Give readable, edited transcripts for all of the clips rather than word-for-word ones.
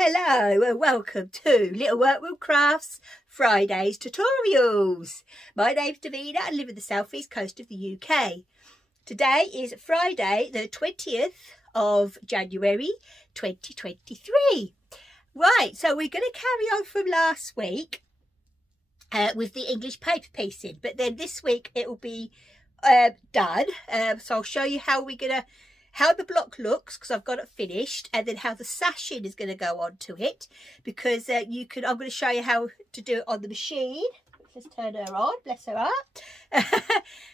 Hello and welcome to Little Workroom Crafts Fridays tutorials. My name's Davina and I live in the southeast coast of the UK. Today is Friday the 20th of January 2023. Right, so we're going to carry on from last week with the English paper piecing, but then this week it will be done. So I'll show you how the block looks, because I've got it finished, and then how the sashing is going to go onto it, because I'm going to show you how to do it on the machine. Let's turn her on, bless her heart.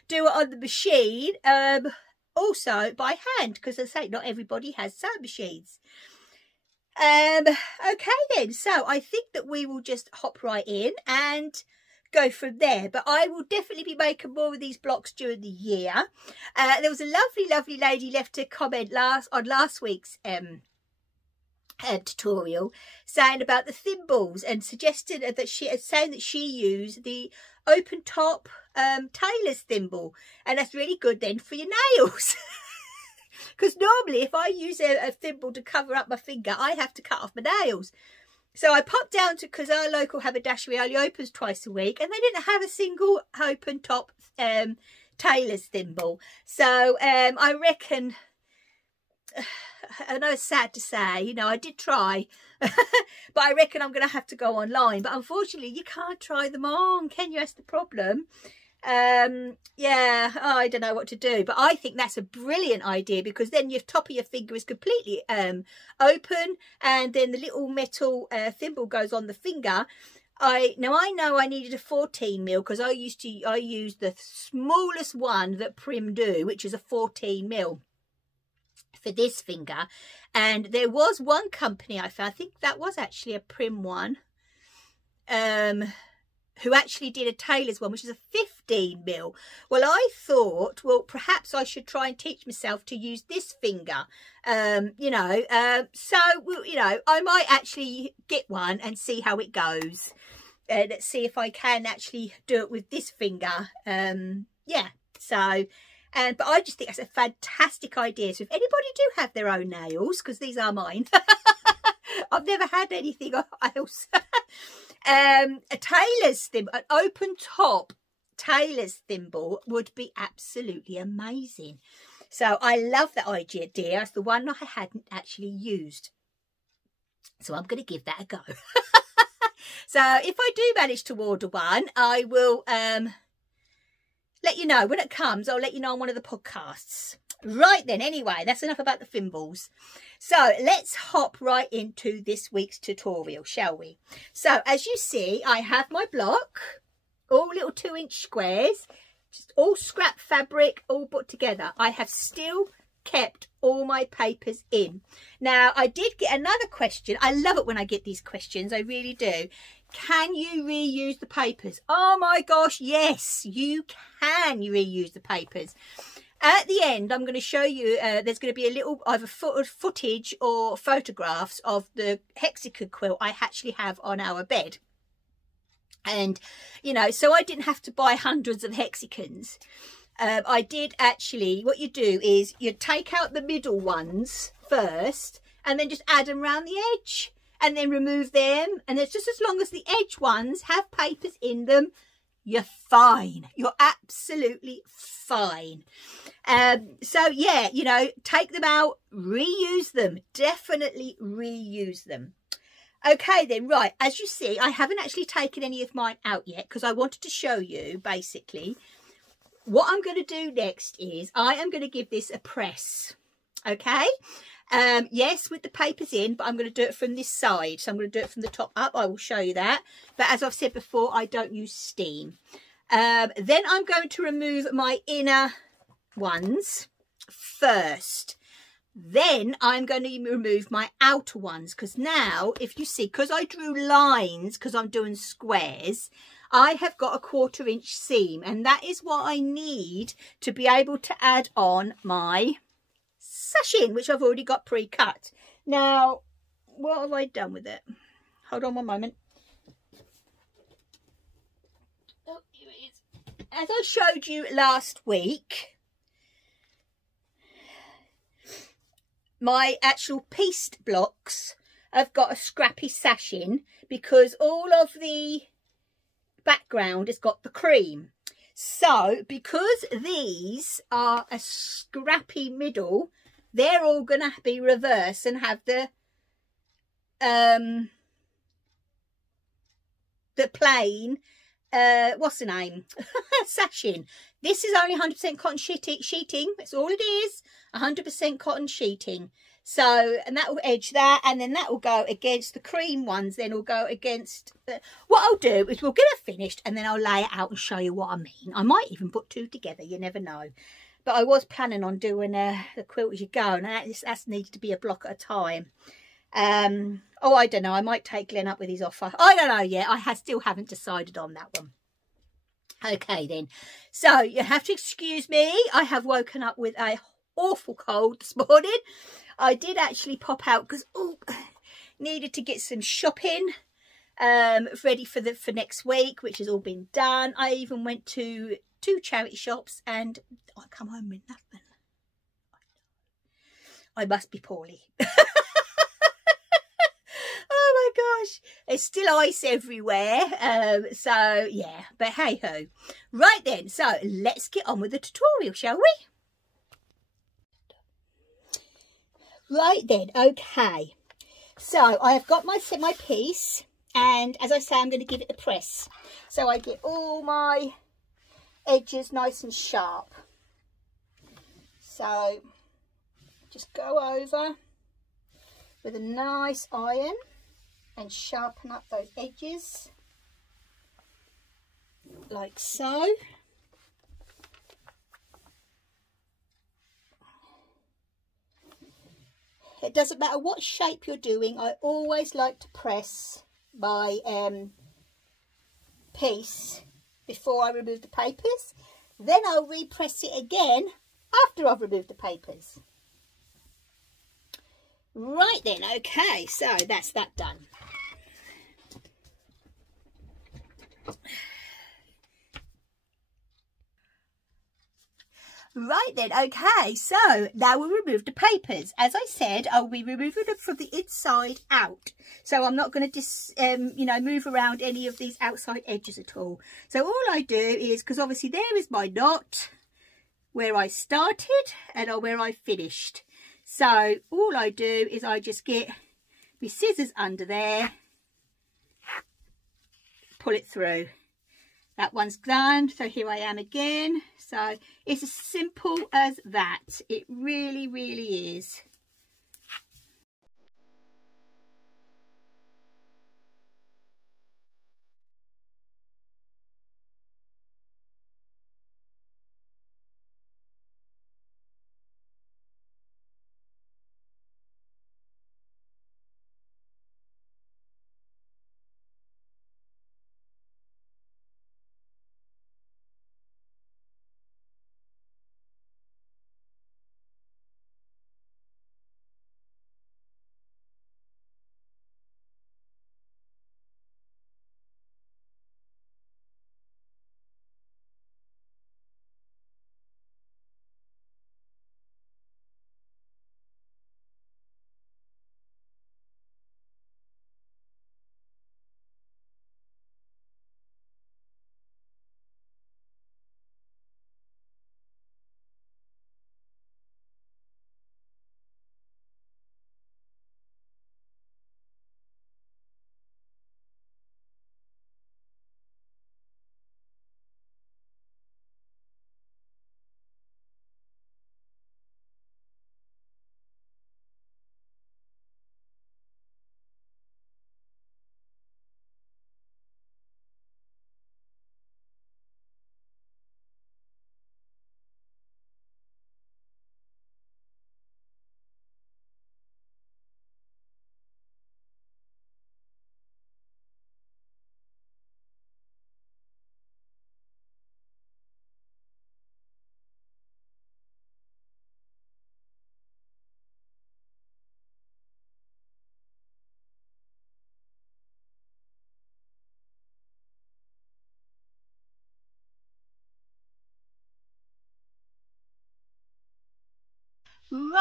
Do it on the machine, also by hand, because as I say, not everybody has sewing machines. Okay then, so I think that we will just hop right in and go from there, but I will definitely be making more of these blocks during the year. There was a lovely lady left a comment on last week's tutorial saying about the thimbles, and suggested that she used the open top tailor's thimble, and that's really good then for your nails. Because normally if I use a thimble to cover up my finger, I have to cut off my nails. So I popped down to, because our local haberdashery only opens twice a week, and they didn't have a single open top tailor's thimble. So I reckon, I know it's sad to say, you know, I did try, but I reckon I'm going to have to go online. But unfortunately, you can't try them on, can you? That's the problem. Yeah, I don't know what to do, but I think that's a brilliant idea, because then your top of your finger is completely open, and then the little metal thimble goes on the finger. I know I needed a 14mm, because I used the smallest one that Prim do, which is a 14mm for this finger. And there was one company I found, I think that was actually a Prim one, who actually did a tailor's one, which is a 15mm. Well, I thought, well, perhaps I should try and teach myself to use this finger, you know, so, you know, I might actually get one and see how it goes. Let's see if I can actually do it with this finger. Yeah, so, but I just think that's a fantastic idea. So if anybody do have their own nails, because these are mine, I've never had anything else. A tailor's thimble, an open top tailor's thimble would be absolutely amazing. So I love that idea, dear. It's the one I hadn't actually used. So I'm going to give that a go. So if I do manage to order one, I will let you know when it comes. I'll let you know on one of the podcasts. Right then, anyway, that's enough about the thimbles. So let's hop right into this week's tutorial, shall we? So as you see, I have my block, all little 2-inch squares, just all scrap fabric, all put together. I have still kept all my papers in. Now, I did get another question. I love it when I get these questions, I really do. Can you reuse the papers? Oh my gosh, yes, you can reuse the papers. At the end, I'm going to show you, there's going to be a little either footage or photographs of the hexagon quilt I actually have on our bed. And, you know, so I didn't have to buy hundreds of hexagons. I did actually, what you do is you take out the middle ones first and then just add them around the edge and then remove them. And it's just as long as the edge ones have papers in them, you're fine. You're absolutely fine. So yeah, you know, take them out, reuse them, definitely reuse them. Okay then, right, as you see, I haven't actually taken any of mine out yet because I wanted to show you basically what I'm going to do next is I am going to give this a press. Okay, Yes, with the papers in, but I'm going to do it from this side. So I'm going to do it from the top up. I will show you that. But as I've said before, I don't use steam. Then I'm going to remove my inner ones first. Then I'm going to remove my outer ones, because now, if you see, because I drew lines, because I'm doing squares, I have got a 1/4 inch seam, and that is what I need to be able to add on my sashing, which I've already got pre-cut. Now, what have I done with it? Hold on one moment. Oh, here it is. As I showed you last week, my actual pieced blocks have got a scrappy sash in, because all of the background has got the cream. So because these are a scrappy middle, they're all going to be reversed and have the plain what's the name sashing. This is only 100% cotton sheeting. That's all it is, 100% cotton sheeting. So, and that will edge that, and then that will go against the cream ones, then will go against what I'll do is we'll get it finished, and then I'll lay it out and show you what I mean. I might even put two together, you never know. But I was planning on doing the quilt as you go, and that's needed to be a block at a time. Oh, I don't know, I might take Glenn up with his offer. I don't know yet. Still haven't decided on that one. Okay then, so you have to excuse me. I have woken up with a awful cold this morning. I did actually pop out because needed to get some shopping ready for next week, which has all been done. I even went to 2 charity shops and I come home with nothing. I must be poorly. Oh my gosh, there's still ice everywhere, so yeah, but hey ho. Right then, so let's get on with the tutorial, shall we? Right then, okay, so I have got my piece, and as I say, I'm going to give it a press, so I get all my edges nice and sharp. So just go over with a nice iron and sharpen up those edges like so. It doesn't matter what shape you're doing, I always like to press my piece before I remove the papers. Then I'll repress it again after I've removed the papers. Right then, okay, so that's that done. Right then, okay, so now we'll remove the papers. As I said, I'll be removing them from the inside out. So I'm not going to you know, move around any of these outside edges at all. So all I do is, because obviously there is my knot where I started and where I finished. So all I do is I just get my scissors under there, pull it through. That one's done, so here I am again. So it's as simple as that. It really, really is.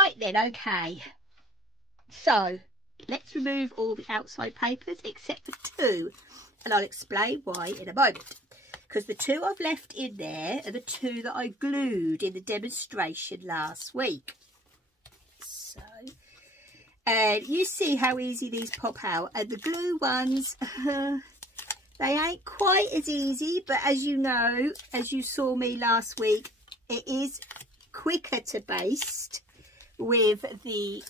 Right then, okay. So let's remove all the outside papers except for two, and I'll explain why in a moment. Because the two I've left in there are the two that I glued in the demonstration last week. So, and you see how easy these pop out. And the glue ones, they ain't quite as easy, but as you know, as you saw me last week, it is quicker to baste with the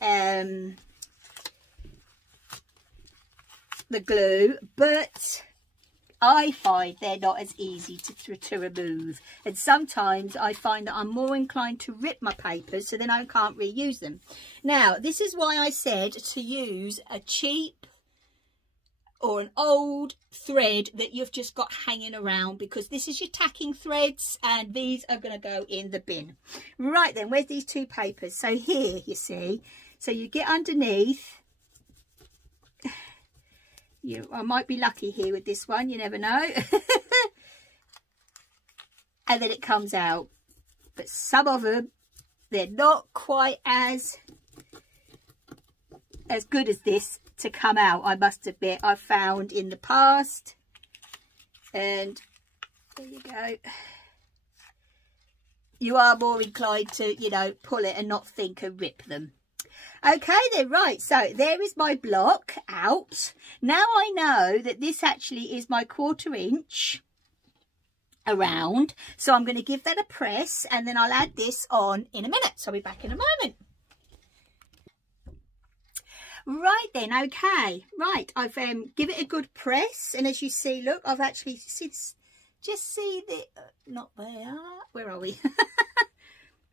glue, but I find they're not as easy to remove, and sometimes I find that I'm more inclined to rip my papers, so then I can't reuse them. Now, this is why I said to use a cheap or an old thread that you've just got hanging around, because this is your tacking threads and these are going to go in the bin. Right then, where's these two papers? So here, you see, so you get underneath. I might be lucky here with this one, you never know. And then it comes out. But some of them, they're not quite as good as this to come out, I must admit. I've found in the past. And there you go. You are more inclined to, you know, pull it and not think and rip them. Okay then, right, so there is my block out. Now I know that this actually is my 1/4 inch around, so I'm going to give that a press and then I'll add this on in a minute. So I'll be back in a moment. Right then, okay, right, I've give it a good press, and as you see, look, I've actually just see the not there. Where are we?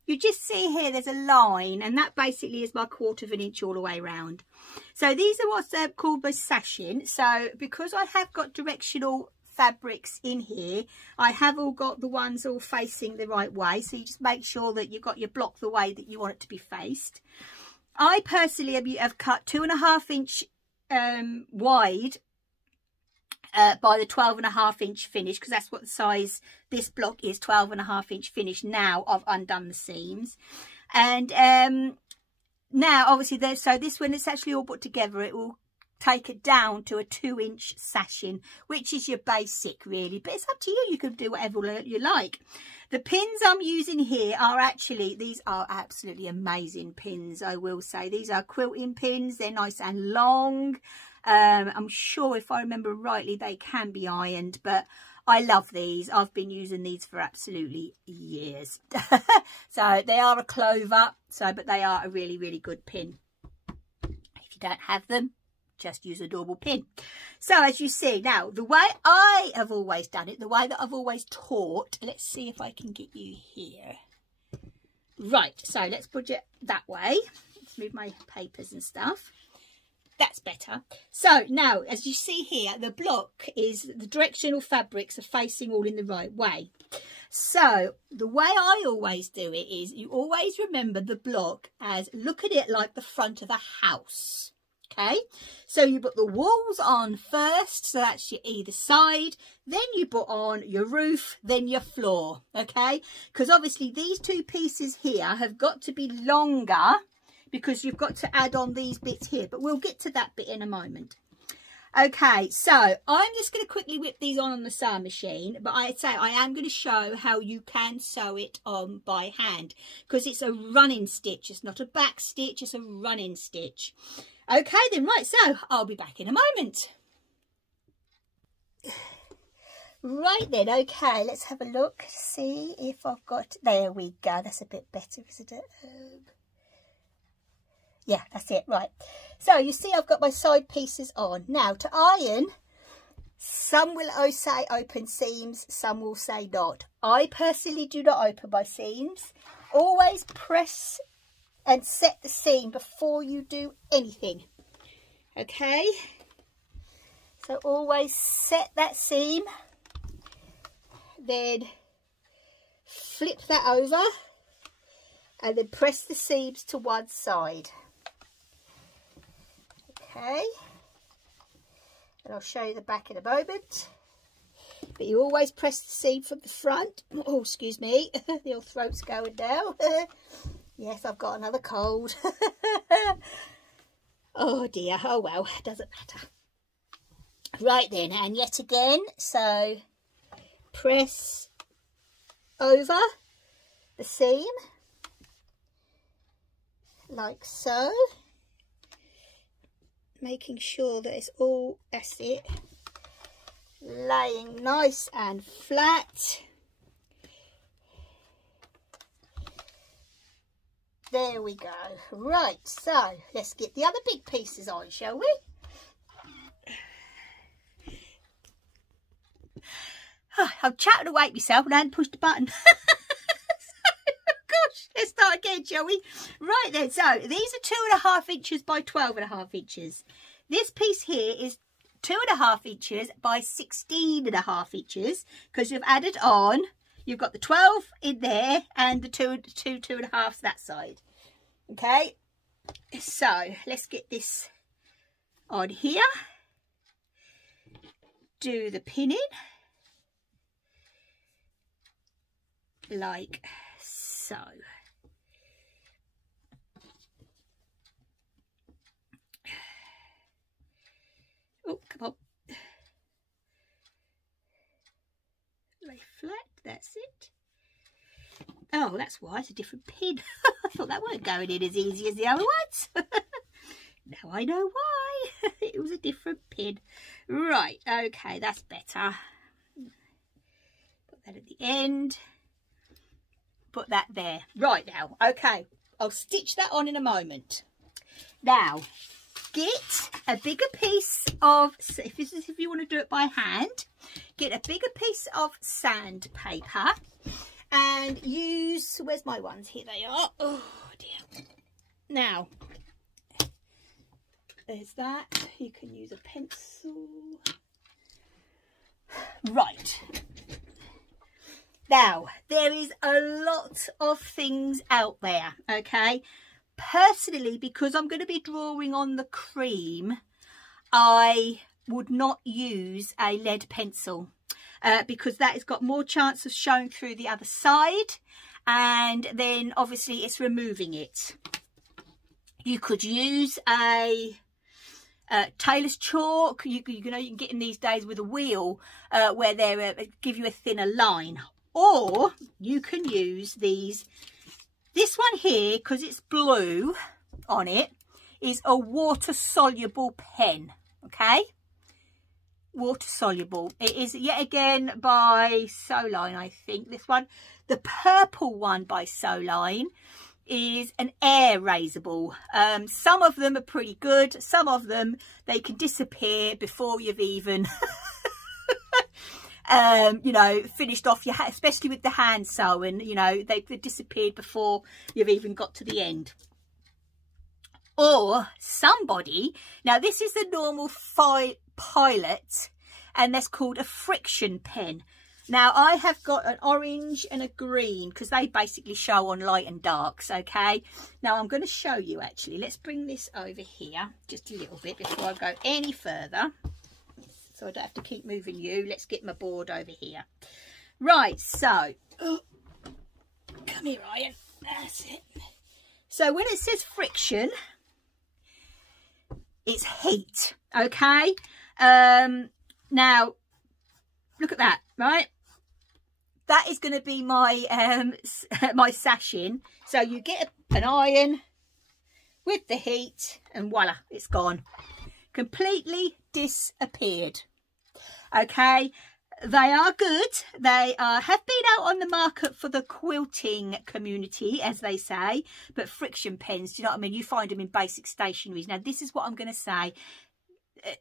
You just see here there's a line, and that basically is my 1/4 inch all the way around. So these are what's called by sashing. So because I have got directional fabrics in here, I have all got the ones all facing the right way. So you just make sure that you've got your block the way that you want it to be faced. I personally have cut 2.5 inch wide by the 12.5 inch finish, because that's what the size this block is, 12.5 inch finish. Now I've undone the seams, and now obviously so this, when it's actually all put together, it will take it down to a 2 inch sashing, which is your basic really, but it's up to you. You can do whatever you like. The pins I'm using here are actually, these are absolutely amazing pins, I will say. These are quilting pins. They're nice and long. I'm sure, if I remember rightly, they can be ironed, but I love these. I've been using these for absolutely years. So they are a clover, but they are a really, really good pin. If you don't have them, just use a normal pin. So as you see, now the way I have always done it, the way that I've always taught, let's see if I can get you here. Right, so let's put it that way. Let's move my papers and stuff. That's better. So now, as you see here, the block is, the directional fabrics are facing all in the right way. So the way I always do it is, you always remember the block as, look at it like the front of a house. Okay, so you put the walls on first, so that's your either side, then you put on your roof, then your floor. Okay, because obviously these two pieces here have got to be longer, because you've got to add on these bits here, but we'll get to that bit in a moment. Okay, so I'm just going to quickly whip these on the sewing machine, but I am going to show how you can sew it on by hand, because it's a running stitch. It's not a back stitch, it's a running stitch. Okay then, right, so I'll be back in a moment. Right then, okay, let's have a look, see if I've got, there we go, that's a bit better, isn't it? Yeah, that's it, right. So you see I've got my side pieces on. Now to iron, some will say open seams, some will say not. I personally do not open my seams. Always press and set the seam before you do anything. Okay, so always set that seam, then flip that over and then press the seams to one side. Okay, and I'll show you the back in a moment, but you always press the seam from the front. Oh, excuse me, the old throat's going now. Yes, I've got another cold. Oh dear, oh well, doesn't matter. Right then, and yet again, so press over the seam like so, making sure that it's all, that's it, laying nice and flat. There we go. Right, so let's get the other big pieces on, shall we? Oh, I'm chatting away at myself and I hadn't pushed the button. Gosh, let's start again, shall we? Right then, so these are 2.5 inches by 12.5 inches. This piece here is 2.5 inches by 16.5 inches because you've added on, you've got the 12 in there and the 2.5 that side. Okay, so let's get this on here. Do the pinning like so. Oh, come on. Lay flat, that's it. Oh, that's why it's a different pin. I thought that weren't going in as easy as the other ones. Now I know why. It was a different pin. Right, okay, that's better. Put that at the end. Put that there. Right now, okay, I'll stitch that on in a moment. Now, get a bigger piece of, if you want to do it by hand, get a bigger piece of sandpaper and use, where's my ones? Here they are. Oh dear. Now, there's that. You can use a pencil. Right. Now, there is a lot of things out there, okay? Personally, because I'm going to be drawing on the cream, I would not use a lead pencil because that has got more chance of showing through the other side, and then obviously it's removing it. You could use a tailor's chalk. You know, you can get in these days with a wheel where they give you a thinner line. Or you can use these. This one here, because it's blue on it, is a water-soluble pen, okay? Water-soluble. It is, yet again, by Soline, I think, this one. The purple one by Soline is an air-raisable. Some of them are pretty good. Some of them, they can disappear before you've even... you know, finished off your, especially with the hand sewing, you know, they've disappeared before you've even got to the end. Or somebody, now this is the normal Pilot, and that's called a friction pen. Now I have got an orange and a green because they basically show on light and darks, okay? Now I'm going to show you actually. Let's bring this over here just a little bit before I go any further. So I don't have to keep moving you. Let's get my board over here. Right, so, oh, come here, Ryan. That's it. So when it says friction, it's heat, okay? Now, look at that, right? That is going to be my my sashing. So you get an iron with the heat, and voila, it's gone. Completely disappeared. Okay, they are good. They have been out on the market for the quilting community, as they say, but friction pens, do you know what I mean? You find them in basic stationeries. Now, this is what I'm going to say.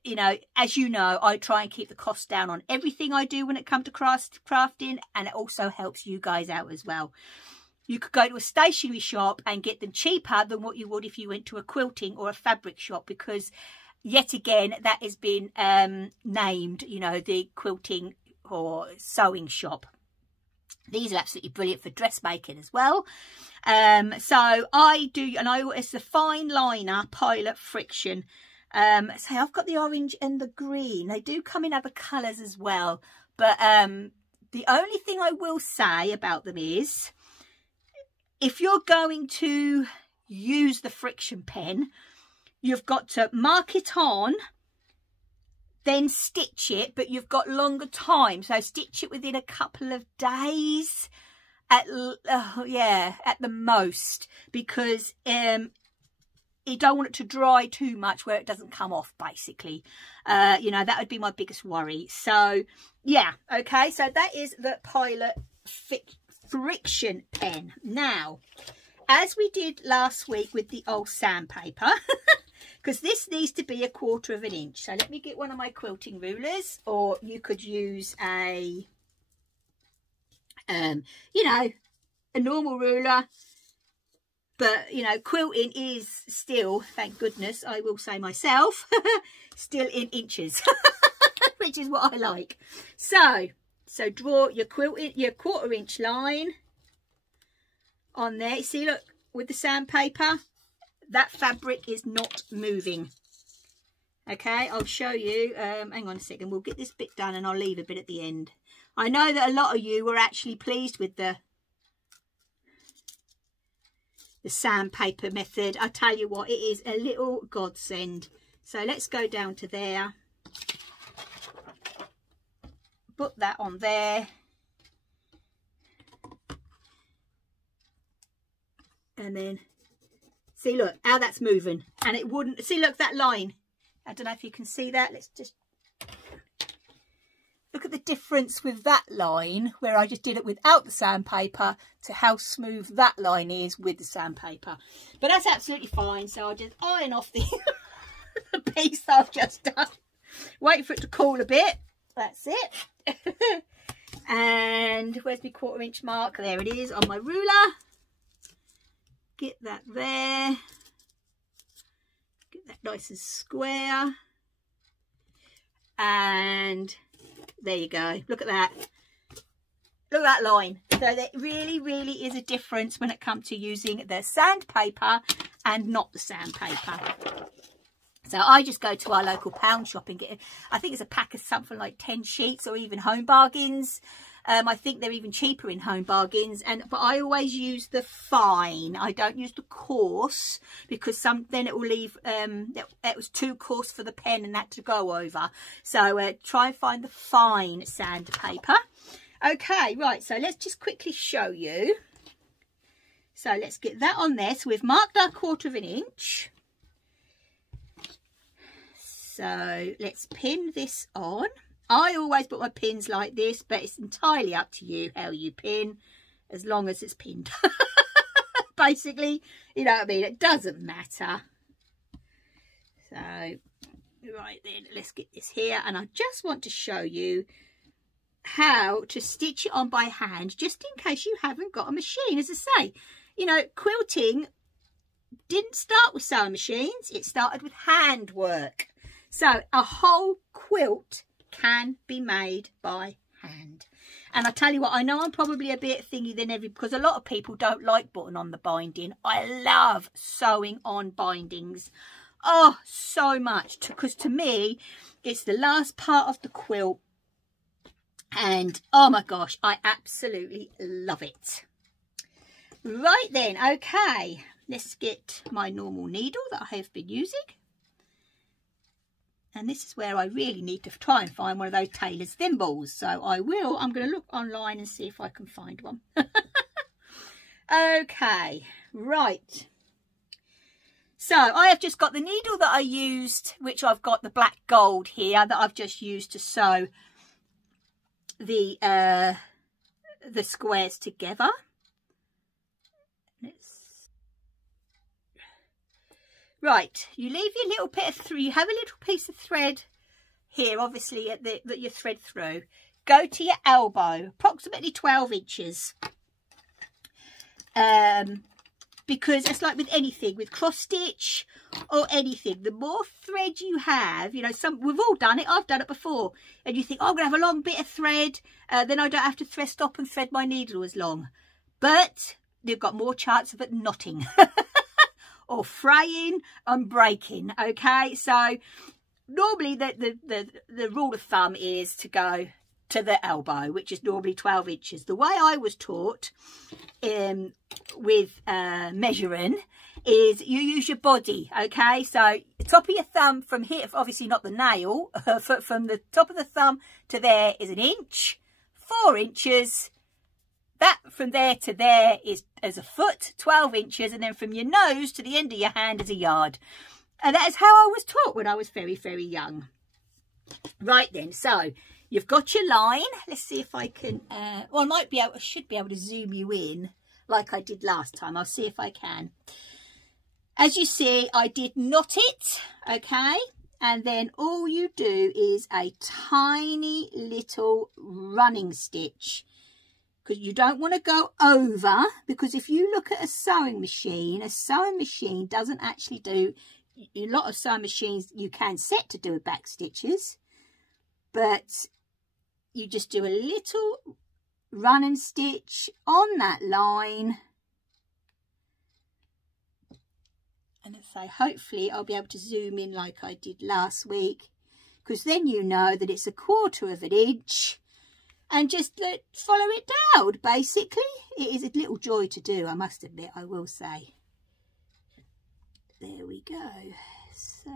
You know, as you know, I try and keep the cost down on everything I do when it comes to crafting, and it also helps you guys out as well. You could go to a stationery shop and get them cheaper than what you would if you went to a quilting or a fabric shop, because yet again, that has been named, you know, the quilting or sewing shop. These are absolutely brilliant for dressmaking as well. So I do, and it's the fine liner Pilot friction. So I've got the orange and the green. They do come in other colours as well. But the only thing I will say about them is, if you're going to use the friction pen, you've got to mark it on, then stitch it, but you've got longer time, so stitch it within a couple of days at the most, because you don't want it to dry too much where it doesn't come off, basically. You know, that would be my biggest worry. So yeah, okay, so that is the Pilot friction pen. Now, as we did last week with the old sandpaper, because this needs to be 1/4 of an inch. So let me get one of my quilting rulers, or you could use a, you know, a normal ruler. But, you know, quilting is still, thank goodness, I will say myself, still in inches, which is what I like. So draw your quilting, your 1/4 inch line on there. See, look, with the sandpaper, that fabric is not moving. Okay, I'll show you. Hang on a second. We'll get this bit done and I'll leave a bit at the end. I know that a lot of you were actually pleased with the sandpaper method. I tell you what, it is a little godsend. So let's go down to there. Put that on there. And then, see, look, how that's moving. And it wouldn't, see, look, that line. I don't know if you can see that. Let's just look at the difference with that line, where I just did it without the sandpaper, to how smooth that line is with the sandpaper. But that's absolutely fine. So I'll just iron off the, the piece that I've just done. Wait for it to cool a bit. That's it. And where's my 1/4 inch mark? There it is on my ruler. Get that there. Get that nice and square. And there you go. Look at that. Look at that line. So there really, really is a difference when it comes to using the sandpaper and not the sandpaper. So I just go to our local pound shop and get, I think it's a pack of something like 10 sheets, or even Home Bargains. I think they're even cheaper in Home Bargains. But I always use the fine. I don't use the coarse, because then it will leave, it was too coarse for the pen and that to go over. So try and find the fine sandpaper. Okay, right, so let's just quickly show you. So let's get that on there. So we've marked our 1/4 of an inch. So let's pin this on. I always put my pins like this, but it's entirely up to you how you pin, as long as it's pinned. Basically, you know what I mean? It doesn't matter. So, right then, let's get this here. And I just want to show you how to stitch it on by hand, just in case you haven't got a machine. As I say, you know, quilting didn't start with sewing machines. It started with handwork. So a whole quilt can be made by hand. And I tell you what, I know I'm probably a bit thingy than because a lot of people don't like putting on the binding. I love sewing on bindings. Oh, so much. Because to me, it's the last part of the quilt. And oh my gosh, I absolutely love it. Right then, okay. Let's get my normal needle that I have been using. And this is where I really need to try and find one of those tailor's thimbles. So I'm going to look online and see if I can find one. Okay, right. So I have just got the needle that I used, which I've got the black gold here, that I've just used to sew the squares together. Right, you leave your little bit of thread. You have a little piece of thread here, obviously, that you thread through. Go to your elbow, approximately 12 inches. Because it's like with anything, with cross stitch or anything, the more thread you have, you know, we've all done it. I've done it before. And you think, oh, I'm going to have a long bit of thread. Then I don't have to stop and thread my needle as long. But you've got more chance of it knotting. Or fraying and breaking. Okay, so normally the rule of thumb is to go to the elbow, which is normally 12 inches. The way I was taught with measuring is you use your body, okay? So the top of your thumb from here, obviously not the nail, from the top of the thumb to there is 1 inch, 4 inches. That from there to there is as a foot, 12 inches, and then from your nose to the end of your hand is a yard. And that is how I was taught when I was very, very young. Right then, so you've got your line. Let's see if I can, well, I should be able to zoom you in like I did last time. I'll see if I can. As you see, I did knot it, okay? And then all you do is a tiny little running stitch, because you don't want to go over, because if you look at a sewing machine doesn't actually do, a lot of sewing machines you can set to do back stitches, but you just do a little running stitch on that line. And so hopefully I'll be able to zoom in like I did last week, because then you know that it's 1/4 of an inch, and just follow it down. Basically, it is a little joy to do, I must admit, I will say. There we go. So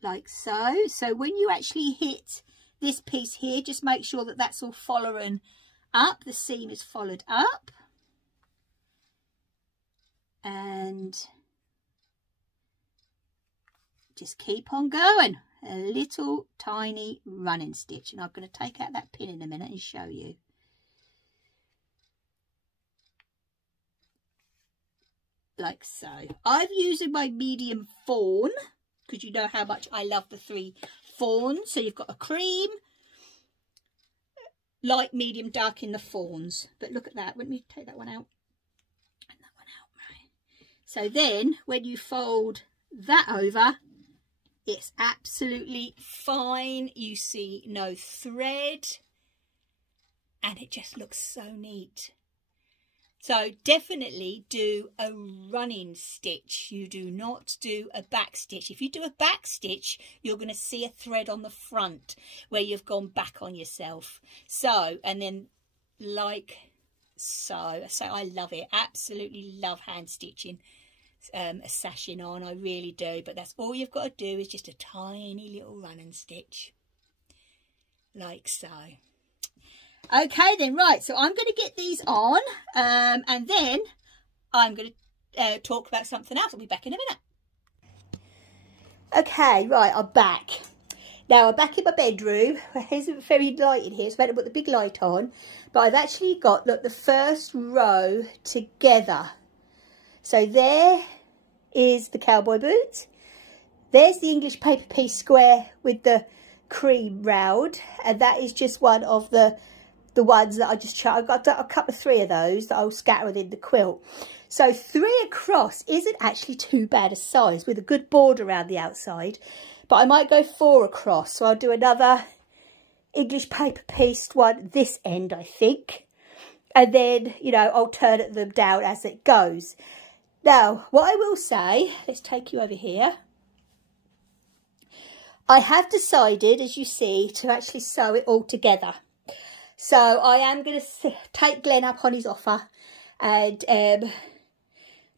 like so. So when you actually hit this piece here, just make sure that that's all following up, the seam is followed up, and just keep on going. A little tiny running stitch, and I'm going to take out that pin in a minute and show you. Like so. I'm using my medium fawn, because you know how much I love the 3 fawns. So you've got a cream, light, medium, dark in the fawns. But look at that. Let me take that one out. And that one out, right. So then when you fold that over, it's absolutely fine. You see no thread, and it just looks so neat. So definitely do a running stitch. You do not do a back stitch. If you do a back stitch, you're going to see a thread on the front where you've gone back on yourself. So, and then like so. So I love it. Absolutely love hand stitching a sashing on. I really do. But that's all you've got to do, is just a tiny little running stitch. Like so. Okay then, right, so I'm going to get these on, and then I'm going to talk about something else. I'll be back in a minute. Okay, right, I'm back. Now, I'm back in my bedroom. It isn't very light in here, so I'm about to put the big light on. But I've actually got, look, the first row together. So there is the cowboy boot. There's the English paper piece square with the cream round, and that is just one of the ones that I just chose. I've got a couple of 3 of those that I'll scatter within the quilt. So 3 across isn't actually too bad a size, with a good border around the outside. But I might go 4 across. So I'll do another English paper pieced one this end, I think. And then, you know, alternate them down as it goes. Now, what I will say, let's take you over here. I have decided, as you see, to actually sew it all together. So I am going to take Glenn up on his offer and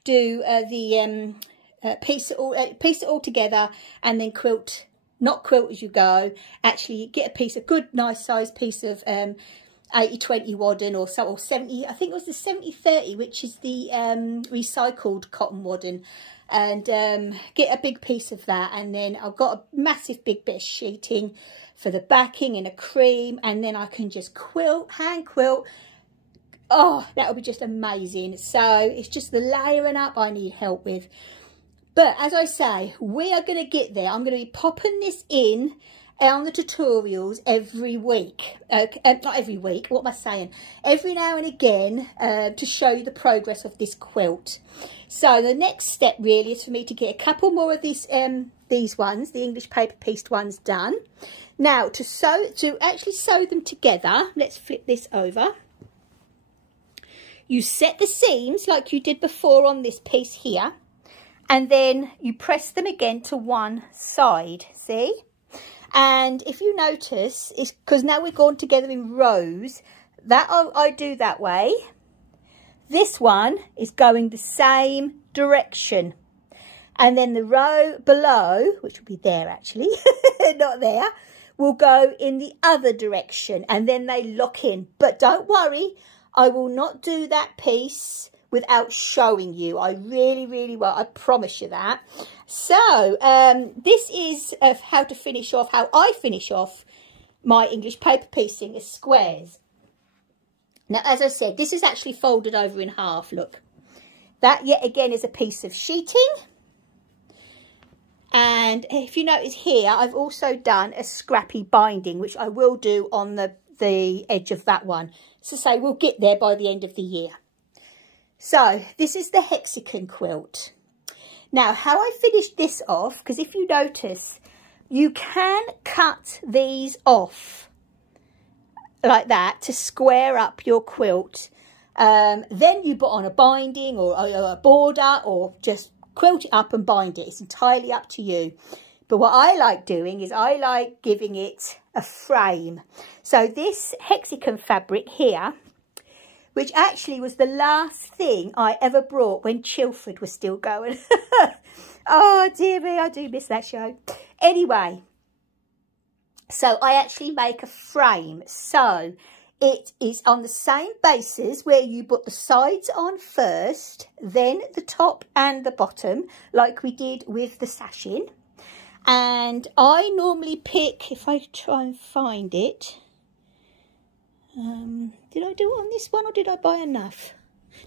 do the piece it all together, and then quilt, not quilt as you go. Actually, get a piece, a good, nice size piece of 80-20 wadding, or 70. I think it was the 70-30, which is the recycled cotton wadding, and get a big piece of that. And then I've got a massive big bit of sheeting for the backing in a cream, and then I can just quilt, hand quilt. Oh, that'll be just amazing. So it's just the layering up I need help with. But as I say, we are going to get there. I'm going to be popping this in on the tutorials every week. Not every week, what am I saying? Every now and again, to show you the progress of this quilt. So the next step really is for me to get a couple more of these ones, the English paper pieced ones, done. Now to actually sew them together, let's flip this over. You set the seams like you did before on this piece here, and then you press them again to one side, see? And if you notice, it's because now we're going together in rows, that I do that way. This one is going the same direction. And then the row below, which will be there actually, not there, will go in the other direction, and then they lock in. But don't worry, I will not do that piece without showing you. I really, really will. I promise you that. So this is how to finish off, how I finish off my English paper piecing as squares. Now, as I said, this is actually folded over in half, look. That, yet again, is a piece of sheeting. And if you notice here, I've also done a scrappy binding, which I will do on the edge of that one. So say we'll get there by the end of the year. So this is the hexagon quilt. Now, how I finished this off, because if you notice, you can cut these off like that to square up your quilt. Then you put on a binding or a border, or just quilt it up and bind it. It's entirely up to you. But what I like doing is I like giving it a frame. So this hexagon fabric here, which actually was the last thing I ever brought when Chilford was still going. Oh dear me, I do miss that show. Anyway, so I actually make a frame. So it is on the same basis where you put the sides on first, then the top and the bottom, like we did with the sashing. And I normally pick, if I try and find it, did I do it on this one or did I buy enough?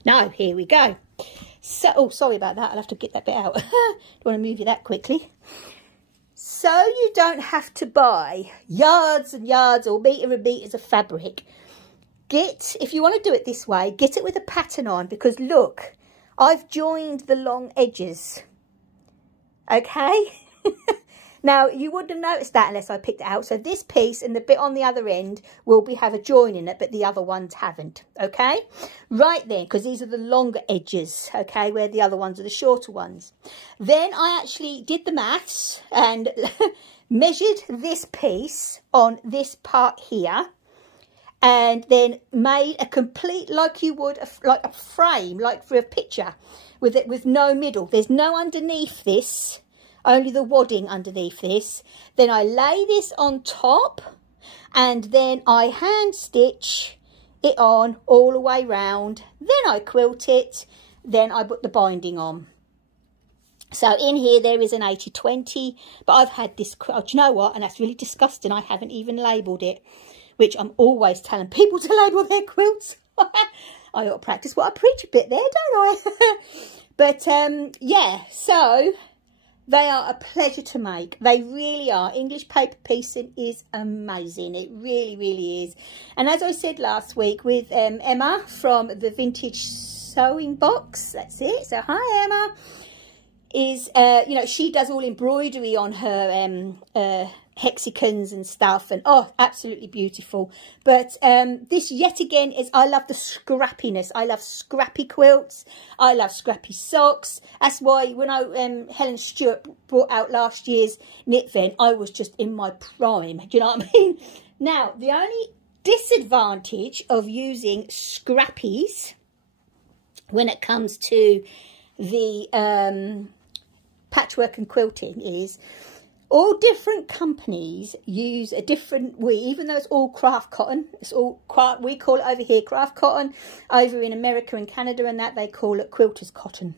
No, here we go. So, oh, sorry about that. I'll have to get that bit out. Don't want to move you that quickly. So you don't have to buy yards and yards or metre and metres of fabric. If you want to do it this way, get it with a pattern on, because look, I've joined the long edges. Okay? Now, you wouldn't have noticed that unless I picked it out. So this piece and the bit on the other end will have a join in it, but the other ones haven't. Okay? Right then, because these are the longer edges, okay, where the other ones are the shorter ones. Then I actually did the maths and measured this piece on this part here, and then made a complete, like you would, like a frame, like for a picture, with it with no middle. There's no underneath this. Only the wadding underneath this. Then I lay this on top, and then I hand stitch it on all the way round. Then I quilt it. Then I put the binding on. So in here there is an 80-20, but I've had this, oh, do you know what? And that's really disgusting. I haven't even labelled it, which I'm always telling people to label their quilts. I ought to practice what I preach a bit there, don't I? But yeah, so they are a pleasure to make. They really are. English paper piecing is amazing. It really, really is. And as I said last week with Emma from the Vintage Sewing Box, that's it. So hi Emma. Is you know, she does all embroidery on her hexagons and stuff, and oh, absolutely beautiful. But this yet again is, I love the scrappiness. I love scrappy quilts. I love scrappy socks. That's why when Helen Stewart brought out last year's knit vent, I was just in my prime. Do you know what I mean? Now, the only disadvantage of using scrappies when it comes to the patchwork and quilting is all different companies use a different weave, even though it's all craft cotton. It's all craft, we call it over here craft cotton. Over in America and Canada and that, they call it quilter's cotton.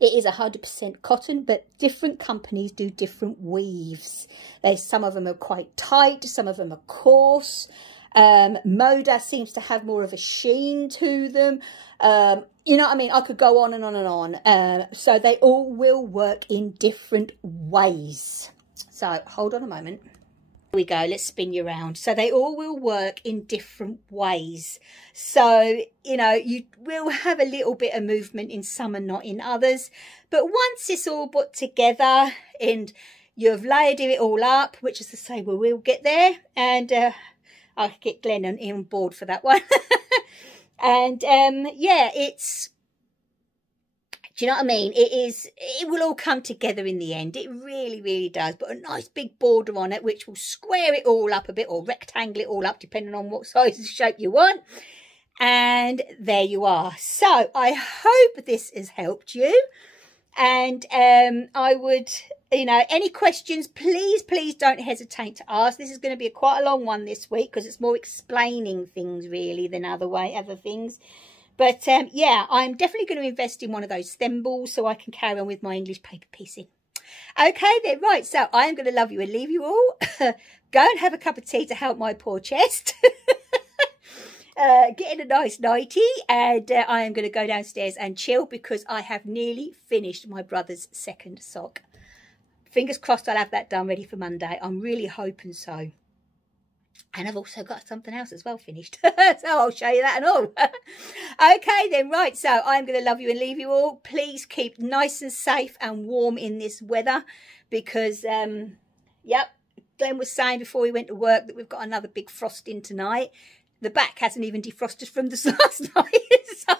It is 100% cotton, but different companies do different weaves. Some of them are quite tight, some of them are coarse. Moda seems to have more of a sheen to them. You know what I mean? I could go on and on and on. So they all will work in different ways. So hold on a moment. Here we go. Let's spin you around. So they all will work in different ways. So, you know, you will have a little bit of movement in some and not in others. But once it's all put together and you've layered it all up, which is to say, we will get there. And I'll get Glenn on board for that one. And yeah, it's Do you know what I mean? It will all come together in the end. It really, really does. Put a nice big border on it, which will square it all up a bit, or rectangle it all up, depending on what size and shape you want. And there you are. So I hope this has helped you. And I would, you know, any questions, please don't hesitate to ask. This is going to be quite a long one this week, because it's more explaining things really than other things. But yeah, I'm definitely going to invest in one of those thimbles so I can carry on with my English paper piecing. Okay then, right, so I am going to love you and leave you all. Go and have a cup of tea to help my poor chest. Get in a nice nightie, and I am going to go downstairs and chill, because I have nearly finished my brother's second sock. Fingers crossed I'll have that done ready for Monday. I'm really hoping so. And I've also got something else as well finished. So I'll show you that and all. Okay then, right. So I'm going to love you and leave you all. Please keep nice and safe and warm in this weather, because, yep, Glenn was saying before we went to work that we've got another big frost in tonight. The back hasn't even defrosted from the last night. So,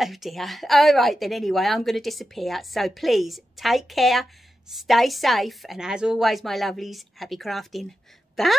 oh dear. All right then, anyway, I'm going to disappear. So please take care, stay safe, and as always, my lovelies, happy crafting. Bye.